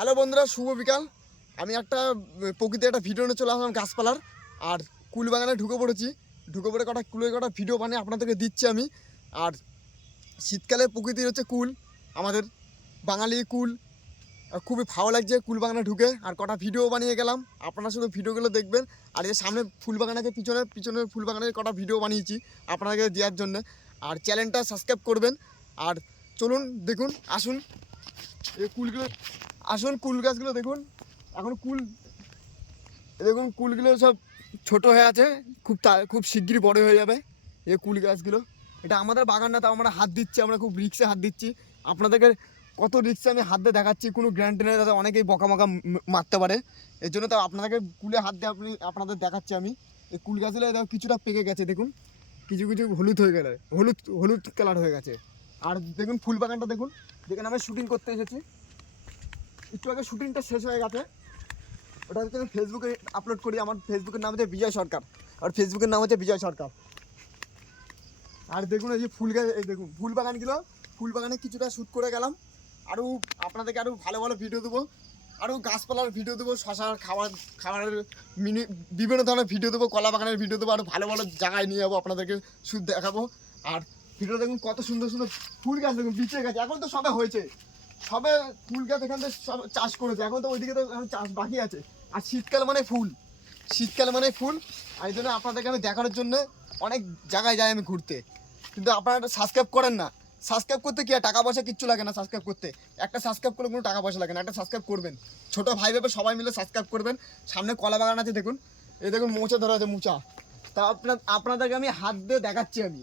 Hello বন্ধুরা, শুভ বিকাল। আমি একটা প্রকৃতির একটা ভিডিও নিয়ে চলে আসলাম গাছপালার। আর কুল বাগানে ঢুকে পড়েছি। ঢুকে পড়ে কটা ভিডিও বানিয়ে আপনাদেরকে দিচ্ছি আমি। আর শীতকালে প্রকৃতির হচ্ছে কুল, আমাদের বাঙালি কুল। আর খুবই ভালো লাগছে কুল বাগানে ঢুকে। আর কটা ভিডিও বানিয়ে গেলাম, আপনারা শুধু ভিডিওগুলো দেখবেন। আর এই সামনে ফুল বাগান আছে, পিছনে ফুল বাগানের কটা ভিডিও বানিয়েছি আপনাদেরকে দেওয়ার জন্য। আর চ্যানেলটা সাবস্ক্রাইব করবেন। আর চলুন দেখুন, আসুন এই কুলগুলো, আসুন কুল গাছগুলো দেখুন। এখন দেখুন কুলগুলো সব ছোট হয়ে আছে, খুব শিগগিরই বড় হয়ে যাবে এই কুল গাছগুলো। এটা আমাদের বাগান না, তাও আমরা হাত দিচ্ছি, আমরা খুব রিক্সে হাত দিচ্ছি। আপনাদেরকে কত রিক্সে আমি হাত দিয়ে দেখাচ্ছি, কোনো গ্যারান্টি নেই, তাতে অনেকেই বকা মারতে পারে। এর জন্য তো আপনাদেরকে কুলে হাত দিয়ে আপনাদের দেখাচ্ছি আমি। এই কুল গাছগুলো দেখো কিছুটা পেকে গেছে, দেখুন কিছু কিছু হলুদ হয়ে গেলে, হলুদ কালার হয়ে গেছে। আর দেখুন ফুল বাগানটা দেখুন, যেখানে আমি শুটিং করতে এসেছি। একটু আগে শুটিংটা শেষ হয়ে গেছে, ওটা হচ্ছে আমি ফেসবুকে আপলোড করি। আমার ফেসবুকের নাম হচ্ছে বিজয় সরকার, আর ফেসবুকের নাম হচ্ছে বিজয় সরকার। আর দেখুন এই যে ফুল গাছ, এই দেখুন ফুল বাগানে কিছুটা শ্যুট করে গেলাম। আরও আপনাদেরকে আরও ভালো ভালো ভিডিও দেবো, আরও গাছপালার ভিডিও দেবো, শশার খাবারের বিভিন্ন ধরনের ভিডিও দেবো, কলা বাগানের ভিডিও দেবো, আরও ভালো ভালো জায়গায় নিয়ে যাবো, আপনাদেরকে শুধু দেখাবো। আর ভিডিও দেখুন কত সুন্দর সুন্দর ফুল গাছ, দেখুন বিচে গেছে, এখন তো সবে হয়েছে, সবে ফুল গাছ এখান থেকে সব চাষ করেছে, এখন তো ওইদিকে তো চাষ বাকি আছে। আর শীতকাল মানে ফুল, আর এই জন্য আপনাদেরকে আমি দেখানোর জন্য অনেক জায়গায় যাই আমি ঘুরতে। কিন্তু আপনারা সাবস্ক্রাইব করেন না। সাবস্ক্রাইব করতে কি আর টাকা পয়সা কিচ্ছু লাগে না। সাবস্ক্রাইব করতে একটা সাবস্ক্রাইব করলে কোনো টাকা পয়সা লাগে না, একটা সাবস্ক্রাইব করবেন। ছোটো ভাই ভেবে সবাই মিলে সাবস্ক্রাইব করবেন। সামনে কলা বাগান আছে দেখুন, এই দেখুন মোচা ধরা আছে, মোচা। তা আপনাদেরকে আমি হাত দিয়ে দেখাচ্ছি, আমি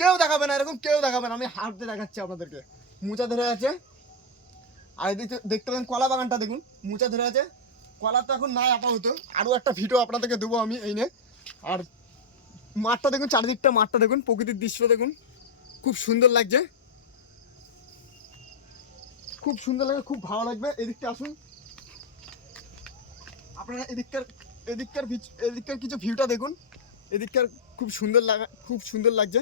কেউ দেখাবে না, এরকম কেউ দেখাবে না, আমি হাত দিয়ে দেখাচ্ছি আপনাদেরকে। মোচা ধরে আছে। আর এদিকে দেখতে পাবেন কলা বাগানটা দেখুন, মোচা ধরে আছে। কলা তো এখন নাই আপাতত, আরও একটা ভিডিও আপনাদেরকে দেবো আমি এই নিয়ে। আর মাঠটা দেখুন, চারিদিকটা মাঠটা দেখুন, প্রকৃতির দৃশ্য দেখুন, খুব সুন্দর লাগছে, খুব ভালো লাগবে। এদিকটা আসুন আপনারা, এদিককার কিছু ভিউটা দেখুন। এদিককার খুব সুন্দর লাগছে,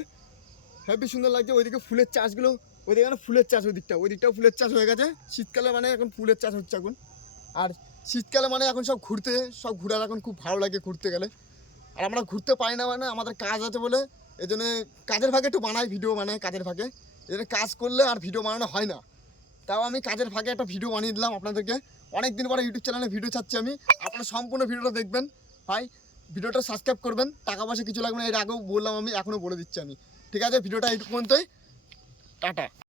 হেবি সুন্দর লাগছে। ওইদিকে ফুলের চাষগুলো, ওইদিকে ফুলের চাষ, ওইদিকটাও ফুলের চাষ হয়ে গেছে। শীতকালে মানে এখন ফুলের চাষ হচ্ছে এখন। আর শীতকালে মানে এখন সব ঘোরার এখন খুব ভালো লাগে ঘুরতে গেলে। আর আমরা ঘুরতে পারি না, মানে আমাদের কাজ আছে বলে, এই জন্য কাজের ফাঁকে একটু বানাই, ভিডিও বানাই কাজের ফাঁকে। এই জন্য কাজ করলে আর ভিডিও বানানো হয় না, তাও আমি কাজের ফাঁকে একটা ভিডিও বানিয়ে দিলাম আপনাদেরকে। অনেক দিন পরে ইউটিউব চ্যানেলে ভিডিও ছাড়ছি আমি, আপনারা সম্পূর্ণ ভিডিওটা দেখবেন ভাই। ভিডিওটা সাবস্ক্রাইব করবেন, টাকা পয়সা কিছু লাগবে না, এর আগেও বললাম আমি, এখনও বলে দিচ্ছি আমি। ঠিক আছে, ভিডিওটা এই পর্যন্তই, টাটা।